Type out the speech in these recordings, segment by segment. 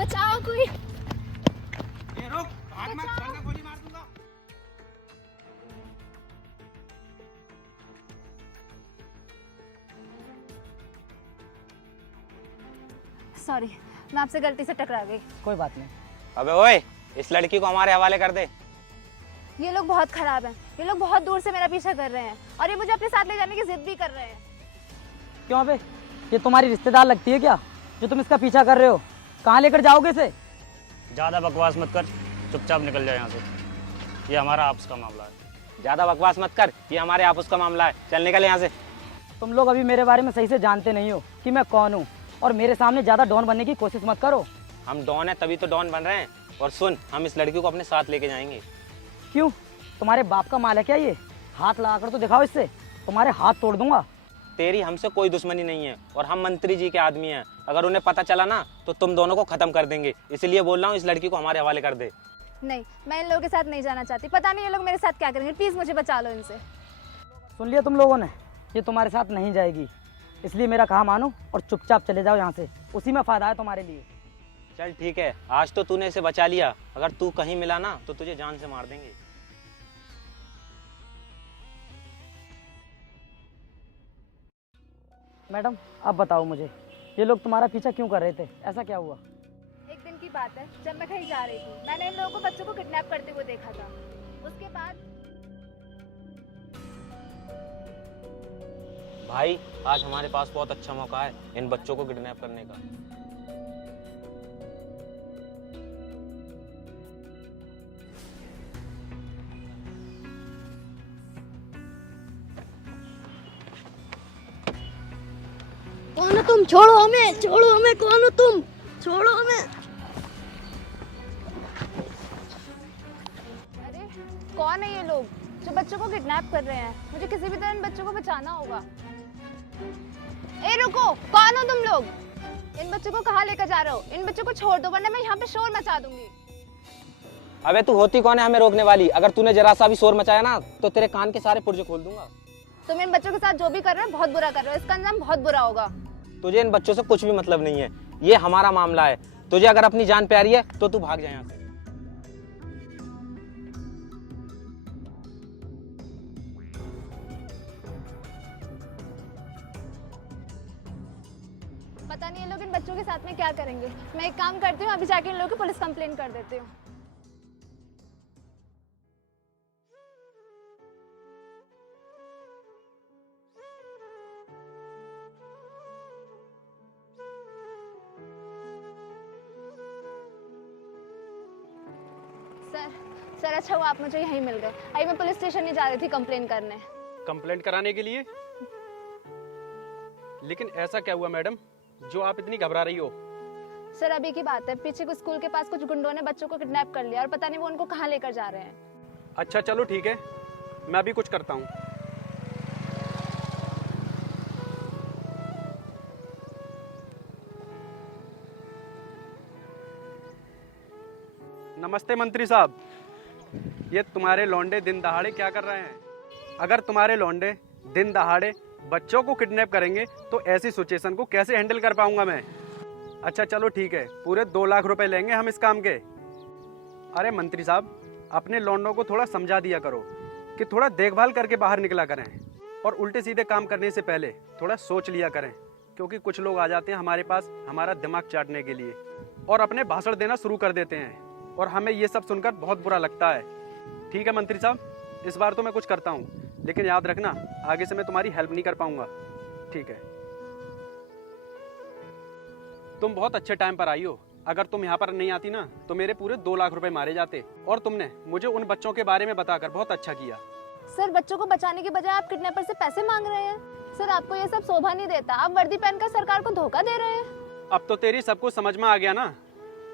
बचाओ कोई। ये रुक, भाग मत, वरना गोली मार दूंगा। सॉरी, मैं आपसे गलती से टकरा गई। कोई बात नहीं। अबे ओए, इस लड़की को हमारे हवाले कर दे। ये लोग बहुत खराब हैं। ये लोग बहुत दूर से मेरा पीछा कर रहे हैं और ये मुझे अपने साथ ले जाने की जिद भी कर रहे हैं। क्यों बे, ये तुम्हारी रिश्तेदार लगती है क्या जो तुम इसका पीछा कर रहे हो? कहाँ लेकर जाओगे इसे? ज़्यादा बकवास मत कर, चुपचाप निकल जाए यहाँ से। ये हमारा आपस का मामला है। ज्यादा बकवास मत कर, ये हमारे आपस का मामला है। चल निकल यहाँ से। तुम लोग अभी मेरे बारे में सही से जानते नहीं हो कि मैं कौन हूँ, और मेरे सामने ज़्यादा डॉन बनने की कोशिश मत करो। हम डॉन है तभी तो डॉन बन रहे हैं। और सुन, हम इस लड़की को अपने साथ लेके जाएंगे। क्यों, तुम्हारे बाप का माल है क्या ये? हाथ लगाकर तो दिखाओ इससे, तुम्हारे हाथ तोड़ दूंगा। तेरी हमसे कोई दुश्मनी नहीं है और हम मंत्री जी के आदमी हैं। अगर उन्हें पता चला ना तो तुम दोनों को खत्म कर देंगे। इसलिए बोल रहा हूँ, इस लड़की को हमारे हवाले कर दे। नहीं, मैं इन लोगों के साथ नहीं जाना चाहती। पता नहीं ये लोग मेरे साथ क्या करेंगे। प्लीज मुझे बचा लो इनसे। सुन लिया तुम लोगों ने, ये तुम्हारे साथ नहीं जाएगी। इसलिए मेरा कहा मानो और चुपचाप चले जाओ यहाँ से, उसी में फायदा है तुम्हारे लिए। चल ठीक है, आज तो तूने इसे बचा लिया। अगर तू कहीं मिला ना तो तुझे जान से मार देंगे। मैडम, अब बताओ मुझे, ये लोग तुम्हारा पीछा क्यों कर रहे थे? ऐसा क्या हुआ? एक दिन की बात है, जब मैं कहीं जा रही थी, मैंने इन लोगों को बच्चों को किडनैप करते हुए देखा था। उसके बाद भाई, आज हमारे पास बहुत अच्छा मौका है इन बच्चों को किडनैप करने का। कौन हो तुम? छोड़ो हमें, छोड़ो हमें। कौन हो तुम? छोड़ो हमें। अरे कौन है ये लोग जो बच्चों को किडनैप कर रहे हैं? मुझे किसी भी तरह इन बच्चों को बचाना होगा। ए रुको, कौन हो तुम लोग? इन बच्चों को कहाँ लेकर जा रहे हो? इन बच्चों को छोड़ दो वरना मैं यहाँ पे शोर मचा दूंगी। अबे तू होती कौन है हमें रोकने वाली? अगर तूने जरा सा भी शोर मचाया ना तो तेरे कान के सारे पुर्जे खोल दूंगा। तुम इन बच्चों के साथ जो भी कर रहे हो बहुत बुरा कर रहे हो। इसका अंजाम बहुत बुरा होगा। तुझे इन बच्चों से कुछ भी मतलब नहीं है। ये हमारा मामला है। तुझे अगर अपनी जान प्यारी है तो तू भाग जाए यहाँ से। पता नहीं ये लोग इन बच्चों के साथ में क्या करेंगे। मैं एक काम करती हूँ, अभी जाके इन लोगों की पुलिस कंप्लेंट कर देती हूँ। सर अच्छा हुआ आप मुझे यहीं मिल गए। आई मैं पुलिस स्टेशन नहीं जा रही थी कंप्लेन करने। कंप्लेंट कराने के लिए? लेकिन ऐसा क्या हुआ मैडम जो आप इतनी घबरा रही हो? सर अभी की बात है, पीछे कुछ स्कूल के पास कुछ गुंडों ने बच्चों को किडनैप कर लिया और पता नहीं वो उनको कहाँ लेकर जा रहे हैं। अच्छा चलो ठीक है, मैं अभी कुछ करता हूँ। नमस्ते मंत्री साहब, ये तुम्हारे लौंडे दिन दहाड़े क्या कर रहे हैं? अगर तुम्हारे लौंडे दिन दहाड़े बच्चों को किडनैप करेंगे तो ऐसी सिचुएशन को कैसे हैंडल कर पाऊंगा मैं? अच्छा चलो ठीक है, पूरे 2 लाख रुपए लेंगे हम इस काम के। अरे मंत्री साहब, अपने लौंडों को थोड़ा समझा दिया करो कि थोड़ा देखभाल करके बाहर निकला करें और उल्टे सीधे काम करने से पहले थोड़ा सोच लिया करें, क्योंकि कुछ लोग आ जाते हैं हमारे पास हमारा दिमाग चाटने के लिए और अपने भाषण देना शुरू कर देते हैं और हमें ये सब सुनकर बहुत बुरा लगता है। ठीक है मंत्री साहब, इस बार तो मैं कुछ करता हूँ, लेकिन याद रखना आगे से मैं तुम्हारी हेल्प नहीं कर पाऊंगा। ठीक है? तुम बहुत अच्छे टाइम पर आई हो। अगर तुम यहाँ पर नहीं आती ना तो मेरे पूरे 2 लाख रुपए मारे जाते। और तुमने मुझे उन बच्चों के बारे में बताकर बहुत अच्छा किया। सर बच्चों को बचाने के बजाय आप किडनैपर से पैसे मांग रहे हैं। सर आपको ये सब शोभा नहीं देता। आप वर्दी पहनकर सरकार को धोखा दे रहे हैं। अब तो तेरी सब कुछ समझ में आ गया ना।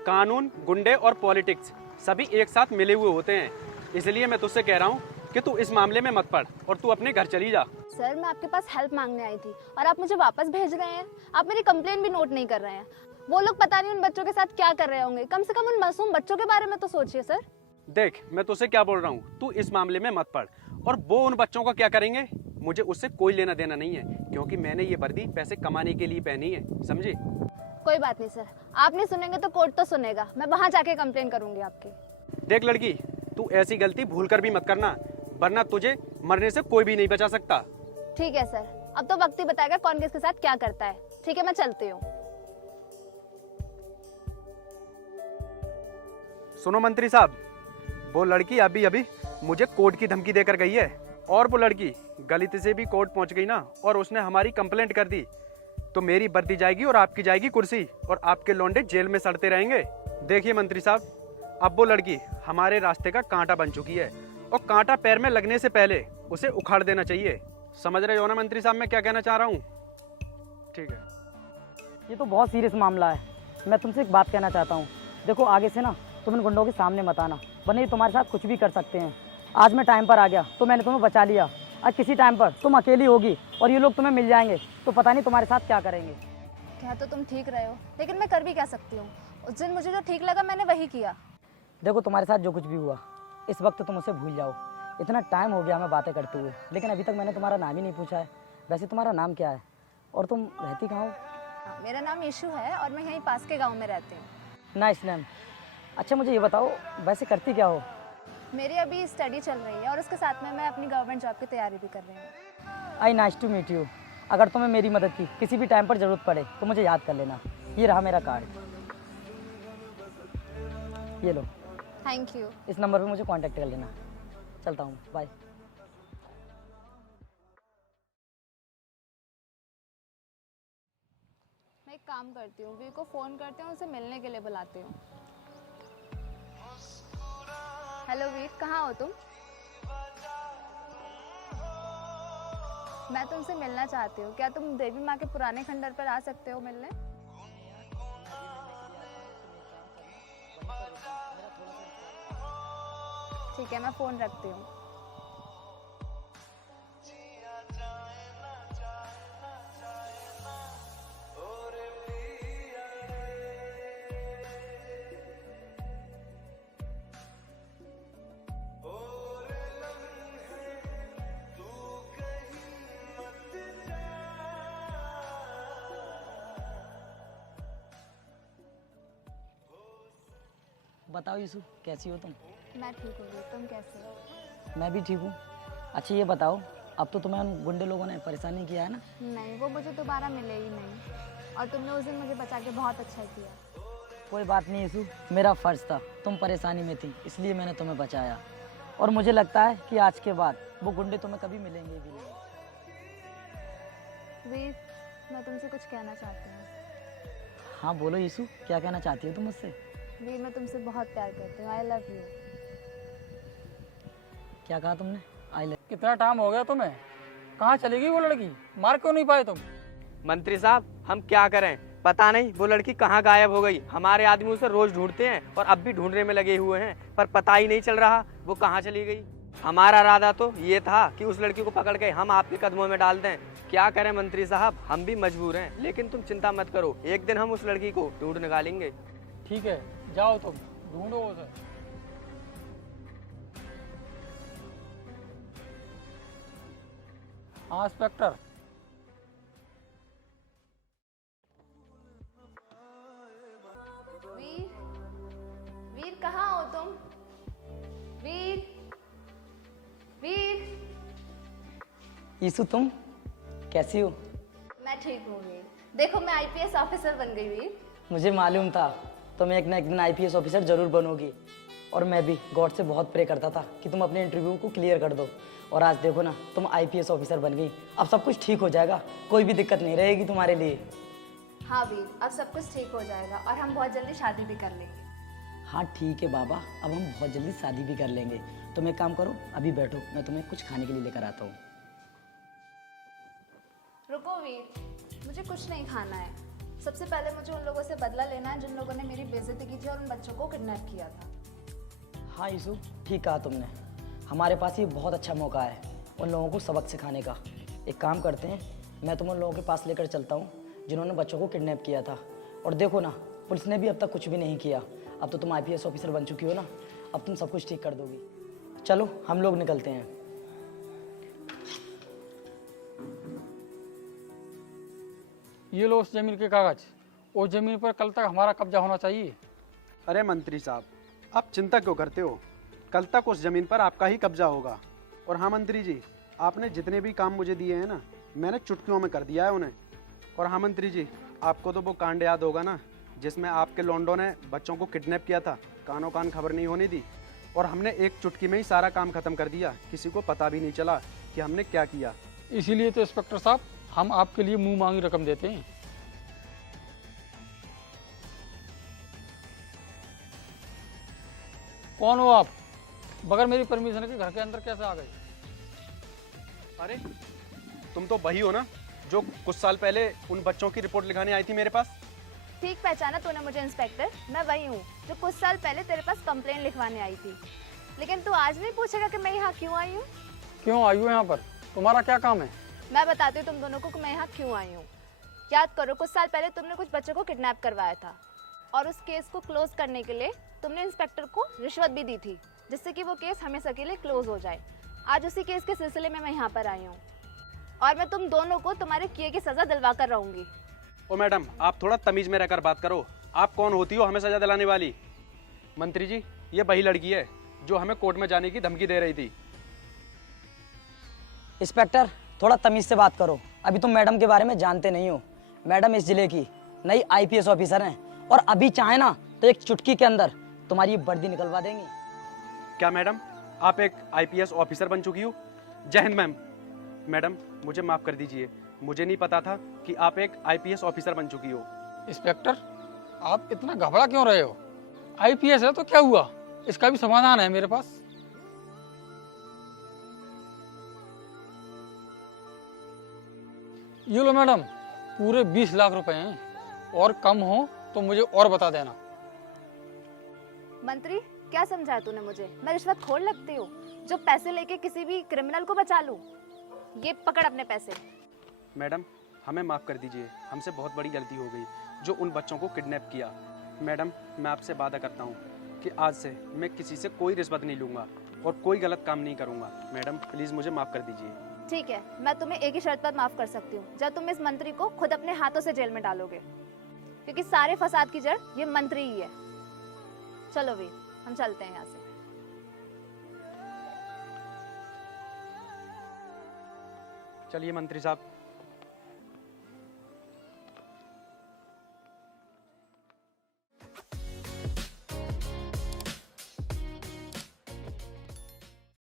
कानून, गुंडे और पॉलिटिक्स सभी एक साथ मिले हुए होते हैं। इसलिए मैं तुझसे कह रहा हूँ कि तू इस मामले में मत पड़ और तू अपने घर चली जा। सर मैं आपके पास हेल्प मांगने आई थी और आप मुझे वापस भेज रहे हैं। आप मेरी कंप्लेन भी नोट नहीं कर रहे हैं। वो लोग पता नहीं उन बच्चों के साथ क्या कर रहे होंगे। कम से कम उन मासूम बच्चों के बारे में तो सोचिए सर। देख, मैं तुझसे क्या बोल रहा हूँ, तू इस मामले में मत पड़। और वो उन बच्चों का क्या करेंगे मुझे उससे कोई लेना देना नहीं है, क्योंकि मैंने ये वर्दी पैसे कमाने के लिए पहनी है, समझे? कोई बात नहीं सर, आप नहीं सुनेंगे तो कोर्ट तो सुनेगा। मैं वहाँ जाके कंप्लेन करूंगी आपकी। देख लड़की, तू ऐसी गलती भूल कर भी मत करना, वरना तुझे मरने से कोई भी नहीं बचा सकता। ठीक है सर, अब तो वक्त ही बताएगा कौन किसके साथ क्या करता है। ठीक है, मैं चलती हूँ। सुनो मंत्री साहब, वो लड़की अभी अभी मुझे कोर्ट की धमकी देकर गई है, और वो लड़की गलती से भी कोर्ट पहुंच गई ना, और उसने हमारी कंप्लेंट कर दी, तो मेरी वर्दी जाएगी और आपकी जाएगी कुर्सी, और आपके लौंडे जेल में सड़ते रहेंगे। देखिए मंत्री साहब, अब वो लड़की हमारे रास्ते का कांटा बन चुकी है, और कांटा पैर में लगने से पहले उसे उखाड़ देना चाहिए। समझ रहे हो ना मंत्री साहब मैं क्या कहना चाह रहा हूँ? ठीक है। ये तो बहुत सीरियस मामला है। मैं तुमसे एक बात कहना चाहता हूँ। देखो, आगे से ना तुम इन गुंडों के सामने मत आना, वरना ये तुम्हारे साथ कुछ भी कर सकते हैं। आज मैं टाइम पर आ गया तो मैंने तुम्हें बचा लिया। आज किसी टाइम पर तुम अकेली होगी और ये लोग तुम्हें मिल जाएंगे तो पता नहीं तुम्हारे साथ क्या करेंगे। क्या तो तुम ठीक रहे हो, लेकिन मैं कर भी क्या सकती हूँ? उस दिन मुझे जो ठीक लगा मैंने वही किया। देखो, तुम्हारे साथ जो कुछ भी हुआ इस वक्त तुम उसे भूल जाओ। इतना टाइम हो गया हमें बातें करते हुए, लेकिन अभी तक मैंने तुम्हारा नाम ही नहीं पूछा है। वैसे तुम्हारा नाम क्या है और तुम रहती कहाँ हो? मेरा नाम ईशू है और मैं यहीं पास के गांव में रहती हूँ। Nice name. अच्छा, मुझे ये बताओ, वैसे करती क्या हो? मेरी अभी स्टडी चल रही है और उसके साथ में मैं अपनी गवर्नमेंट जॉब की तैयारी भी कर रही हूँ। I nice to meet you. अगर तुम्हें मेरी मदद की किसी भी टाइम पर ज़रूरत पड़े तो मुझे याद कर लेना। ये रहा मेरा कार्ड, ये लो। Thank you. इस नंबर पे मुझे कांटेक्ट कर लेना। चलता हूँ, बाय। मैं एक काम करती हूँ, वीर को फ़ोन करती हूँ, उसे मिलने के लिए बुलाती हूँ। हेलो वीर, कहाँ हो तुम? मैं तुमसे मिलना चाहती हूँ। क्या तुम देवी माँ के पुराने खंडर पर आ सकते हो मिलने? ठीक है, मैं फ़ोन रखती हूँ। बताओ यीशु, कैसी हो तुम? मैं ठीक हूँ वीर, तुम कैसे हो? मैं भी ठीक हूँ। अच्छा ये बताओ, अब तो तुम्हें उन गुंडे लोगों ने परेशान नहीं किया है ना? नहीं, वो मुझे दोबारा मिले ही नहीं, और तुमने उस दिन मुझे बचा के बहुत अच्छा किया। कोई बात नहीं यीशु, मेरा फ़र्ज़ था। तुम परेशानी में थी इसलिए मैंने तुम्हें बचाया, और मुझे लगता है कि आज के बाद वो गुंडे तुम्हें कभी मिलेंगे भी नहीं। वीर, मैं तुमसे कुछ कहना चाहती हूँ। हाँ बोलो यीशु, क्या कहना चाहती हो तुम मुझसे? वीर, मैं तुमसे बहुत प्यार करती हूँ। I love you. क्या कहा तुमने? I love. कितना टाइम हो गया तुम्हें? कहाँ चली गई वो लड़की? मार क्यों नहीं पाए तुम? मंत्री साहब, हम क्या करें, पता नहीं वो लड़की कहाँ गायब हो गई। हमारे आदमी उसे रोज ढूंढते हैं और अब भी ढूंढने में लगे हुए हैं, पर पता ही नहीं चल रहा वो कहाँ चली गई। हमारा इरादा तो ये था कि उस लड़की को पकड़ के हम आपके कदमों में डाल दें। क्या करें मंत्री साहब, हम भी मजबूर हैं, लेकिन तुम चिंता मत करो, एक दिन हम उस लड़की को ढूंढ निकालेंगे। ठीक है, जाओ तुम ढूंढो उसे। हाँ इंस्पेक्टर। वीर, वीर कहाँ हो तुम? वीर, वीर। यीशु तुम कैसी हो? मैं ठीक हूँ वीर। देखो, मैं आईपीएस ऑफिसर बन गई वीर। मुझे मालूम था तुम एक ना एक दिन आईपीएस ऑफिसर जरूर बनोगी, और मैं भी गॉड से बहुत प्रे करता था कि तुम अपने इंटरव्यू को क्लियर कर दो, और आज देखो ना तुम आईपीएस ऑफिसर बन गई। अब सब कुछ ठीक हो जाएगा, कोई भी दिक्कत नहीं रहेगी तुम्हारे लिए। हाँ वीर, अब सब कुछ ठीक हो जाएगा और हम बहुत जल्दी शादी भी कर लेंगे। हाँ ठीक है बाबा, अब हम बहुत जल्दी शादी भी कर लेंगे। तुम एक काम करो, अभी बैठो, मैं तुम्हें कुछ खाने के लिए लेकर आता हूँ। रुको वीर, मुझे कुछ नहीं खाना है। सबसे पहले मुझे उन लोगों से बदला लेना है जिन लोगों ने मेरी बेइज्जती की थी और उन बच्चों को किडनैप किया था। हाँ यीशु, ठीक कहा तुमने। हमारे पास ये बहुत अच्छा मौका है उन लोगों को सबक सिखाने का। एक काम करते हैं, मैं तुम उन लोगों के पास लेकर चलता हूँ जिन्होंने बच्चों को किडनैप किया था। और देखो ना, पुलिस ने भी अब तक कुछ भी नहीं किया। अब तो तुम आईपीएस ऑफिसर बन चुकी हो ना, अब तुम सब कुछ ठीक कर दोगी। चलो हम लोग निकलते हैं। ये लो उस जमीन के कागज, उस जमीन पर कल तक हमारा कब्जा होना चाहिए। अरे मंत्री साहब, आप चिंता क्यों करते हो? कल तक उस ज़मीन पर आपका ही कब्जा होगा। और हाँ मंत्री जी, आपने जितने भी काम मुझे दिए हैं ना, मैंने चुटकियों में कर दिया है उन्हें। और हाँ मंत्री जी, आपको तो वो कांड याद होगा ना, जिसमें आपके लोंडों ने बच्चों को किडनैप किया था, कानों कान खबर नहीं होने दी, और हमने एक चुटकी में ही सारा काम खत्म कर दिया, किसी को पता भी नहीं चला कि हमने क्या किया। इसीलिए तो इंस्पेक्टर साहब हम आपके लिए मुंह मांगी रकम देते हैं। कौन हो आप? बगैर मेरी परमिशन के घर के अंदर कैसे आ गए? अरे तुम तो वही हो ना जो कुछ साल पहले उन बच्चों की रिपोर्ट लिखाने आई थी मेरे पास। ठीक पहचाना तूने मुझे इंस्पेक्टर, मैं वही हूँ जो कुछ साल पहले तेरे पास कंप्लेंट लिखवाने आई थी। लेकिन तू आज नहीं पूछेगा कि मैं यहाँ क्यों आई हूँ? क्यों आई हो यहाँ पर? तुम्हारा क्या काम है? मैं बताती हूँ तुम दोनों को कि मैं यहाँ क्यों आई हूँ। याद करो, कुछ साल पहले तुमने कुछ बच्चों को किडनैप करवाया था और उस केस को क्लोज करने के लिए तुमने इंस्पेक्टर को रिश्वत भी दी थी, जिससे कि वो केस हमेशा के लिए क्लोज हो जाए। आज उसी केस के सिलसिले में मैं यहाँ पर आई हूँ और मैं तुम दोनों को तुम्हारे किए की सजा दिलवा कर रहूंगी। ओ मैडम, आप थोड़ा तमीज में रहकर बात करो। आप कौन होती हो हमें सजा दिलाने वाली? मंत्री जी, ये वही लड़की है जो हमें कोर्ट में जाने की धमकी दे रही थी। इंस्पेक्टर, थोड़ा तमीज़ से बात करो। अभी तुम मैडम के बारे में जानते नहीं हो। मैडम इस जिले की नई आईपीएस ऑफिसर हैं और अभी चाहे ना तो एक चुटकी के अंदर तुम्हारी वर्दी निकलवा देंगी। क्या मैडम, आप एक आईपीएस ऑफिसर बन चुकी हो? जय हिंद मैम। मैडम मुझे माफ़ कर दीजिए, मुझे नहीं पता था कि आप एक आईपीएस ऑफिसर बन चुकी हो। इंस्पेक्टर, आप इतना घबरा क्यों रहे हो? आईपीएस है तो क्या हुआ, इसका भी समाधान है मेरे पास। ये लो मैडम, पूरे 20 लाख रुपए हैं, और कम हो तो मुझे और बता देना। मंत्री, क्या समझाया तूने मुझे? मैं रिश्वतखोर लगती हूँ जो पैसे लेके किसी भी क्रिमिनल को बचा लूं? ये पकड़ अपने पैसे। मैडम हमें माफ़ कर दीजिए, हमसे बहुत बड़ी गलती हो गई जो उन बच्चों को किडनैप किया। मैडम मैं आपसे वादा करता हूँ कि आज से मैं किसी से कोई रिश्वत नहीं लूँगा और कोई गलत काम नहीं करूँगा। मैडम प्लीज़ मुझे माफ़ कर दीजिए। ठीक है, मैं तुम्हें एक ही शर्त पर माफ कर सकती हूँ, जब तुम इस मंत्री को खुद अपने हाथों से जेल में डालोगे, क्योंकि सारे फसाद की जड़ ये मंत्री ही है। चलो वीर, हम चलते हैं यहाँ से। चलिए मंत्री साहब,